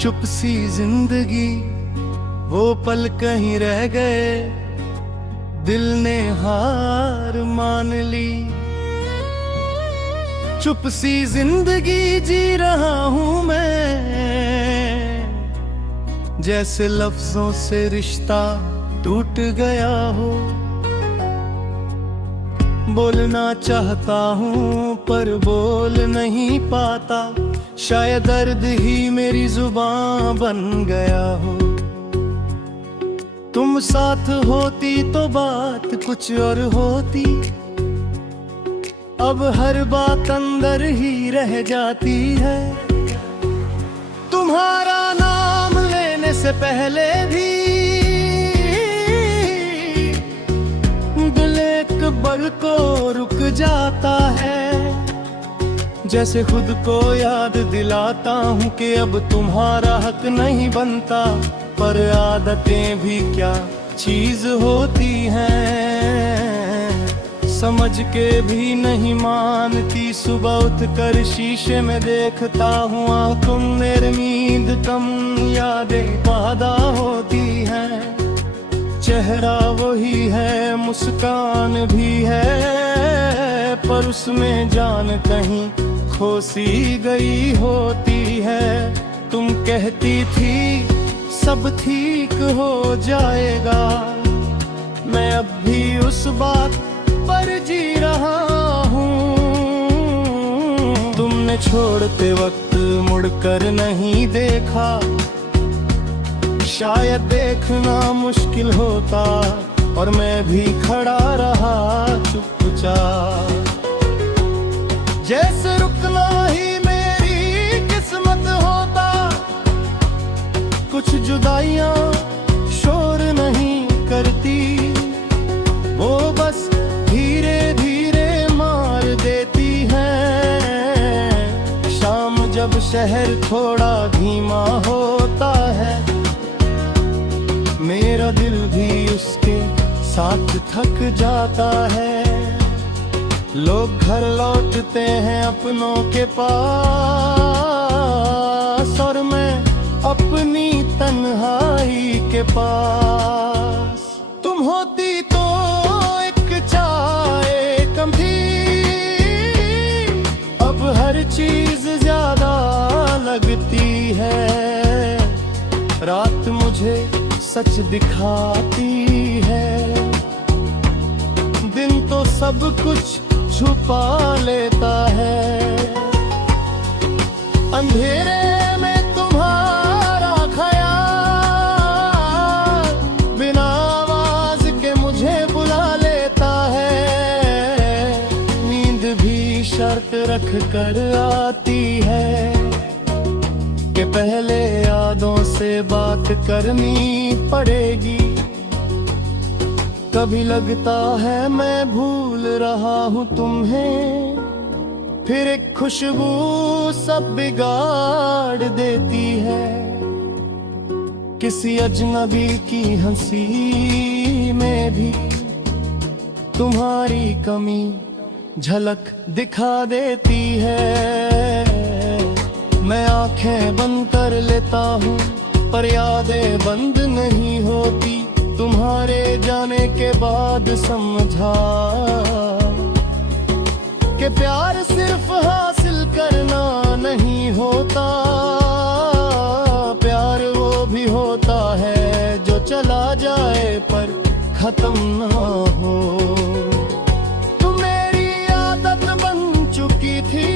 चुप सी जिंदगी, वो पल कहीं रह गए, दिल ने हार मान ली। चुप सी जिंदगी जी रहा हूं मैं, जैसे लफ्जों से रिश्ता टूट गया हो। बोलना चाहता हूँ पर बोल नहीं पाता, शायद दर्द ही मेरी जुबान बन गया हो। तुम साथ होती तो बात कुछ और होती, अब हर बात अंदर ही रह जाती है। तुम्हारा नाम लेने से पहले भी दिल एक पल को रुक जाता है, जैसे खुद को याद दिलाता हूँ कि अब तुम्हारा हक नहीं बनता। पर आदतें भी क्या चीज होती हैं, समझ के भी नहीं मानती। सुबह उठकर शीशे में देखता हूँ, तुम मेरी नींद कम यादें वादा होती हैं। चेहरा वही है, मुस्कान भी है, पर उसमें जान कहीं खो सी गई होती है। तुम कहती थी सब ठीक हो जाएगा, मैं अब भी उस बात पर जी रहा हूँ। तुमने छोड़ते वक्त मुड़कर नहीं देखा, शायद देखना मुश्किल होता, और मैं भी खड़ा रहा चुपचाप। जैसे रुकना ही मेरी किस्मत होता, कुछ जुदाइयां शोर नहीं करती, वो बस धीरे धीरे मार देती हैं। शाम जब शहर थोड़ा धीमा होता है, मेरा दिल भी उसके साथ थक जाता है। लोग घर लौटते हैं अपनों के पास, और मैं अपनी तन्हाई के पास। तुम होती तो एक चाय कम थी, अब हर चीज ज्यादा लगती है। रात मुझे सच दिखाती है, दिन तो सब कुछ छुपा लेता है। अंधेरे में तुम्हारा ख्याल बिना आवाज के मुझे बुला लेता है। नींद भी शर्त रख कर आती है कि पहले यादों से बात करनी पड़ेगी। कभी लगता है मैं भूल रहा हूँ तुम्हें, फिर एक खुशबू सब बिगाड़ देती है। किसी अजनबी की हंसी में भी तुम्हारी कमी झलक दिखा देती है। मैं आंखें बंद कर लेता हूँ पर यादें बंद नहीं होती। तुम्हारे जाने के बाद समझा कि प्यार सिर्फ हासिल करना नहीं होता, प्यार वो भी होता है जो चला जाए पर खत्म ना हो। तुम मेरी आदत बन चुकी थी,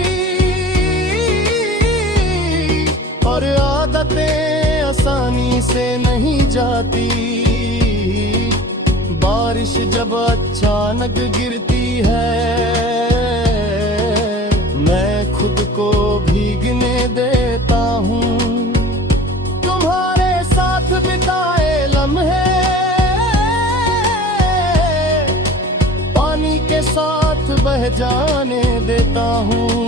और आदतें आसानी से नहीं जाती। बारिश जब अचानक गिरती है, मैं खुद को भीगने देता हूँ। तुम्हारे साथ बिताए लम्हे पानी के साथ बह जाने देता हूँ,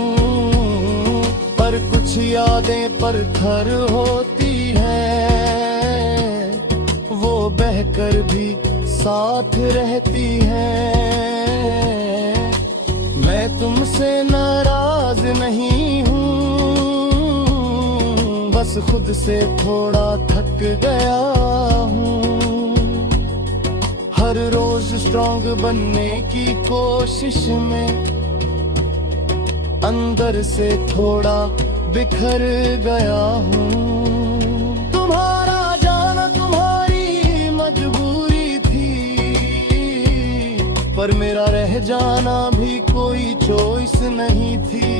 पर कुछ यादें पत्थर होती हैं, वो बहकर भी साथ रहती हैं। मैं तुमसे नाराज नहीं हूँ, बस खुद से थोड़ा थक गया हूँ। हर रोज स्ट्रॉन्ग बनने की कोशिश में अंदर से थोड़ा बिखर गया हूँ। तुम्हारा जाना तुम्हारी मजबूरी थी, पर मेरा रह जाना भी कोई चॉइस नहीं थी।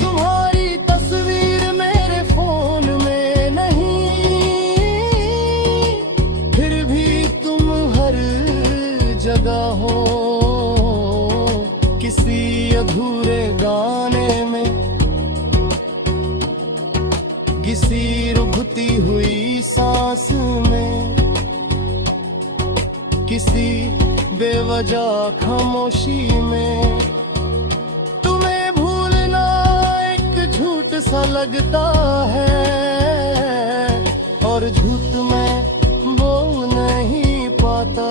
तुम्हारी तस्वीर मेरे फोन में नहीं, फिर भी तुम हर जगह हो। किसी अधूरे गाने में, किसी रुकती हुई सांस में, किसी बेवजह खामोशी में। तुम्हें भूलना एक झूठ सा लगता है, और झूठ मैं बोल नहीं पाता।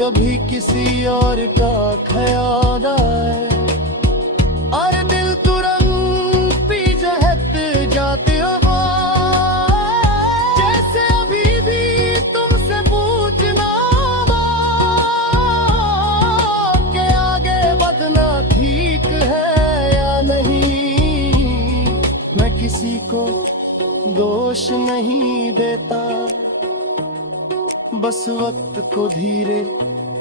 कभी किसी और का ख्याल आए, और दिल तुरंत पी जहत जाते हो। जैसे अभी भी तुमसे पूछना कि आगे बढ़ना ठीक है या नहीं। मैं किसी को दोष नहीं देता, बस वक्त को धीरे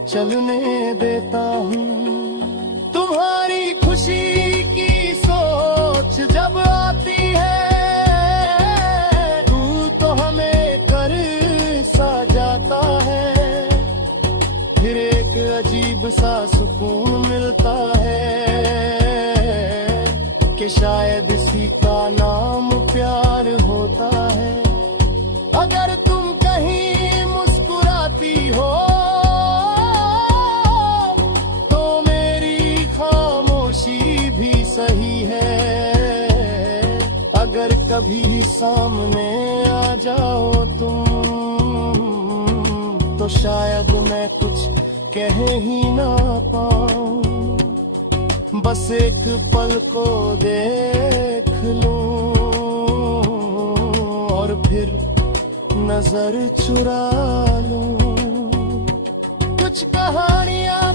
चलने देता हूँ। तुम्हारी खुशी की सोच जब आती है, तू तो हमें कर सा जाता है। फिर एक अजीब सा सुकून मिलता है कि शायद इसी का नाम प्यार होता है। अगर तुम कहीं मुस्कुराती हो तो मेरी खामोशी भी सही है। अगर कभी सामने आ जाओ तुम, तो शायद मैं कुछ कह ही ना पाऊं। बस एक पल को देख लूं और फिर नजर चुरा लूं। कुछ कहानियां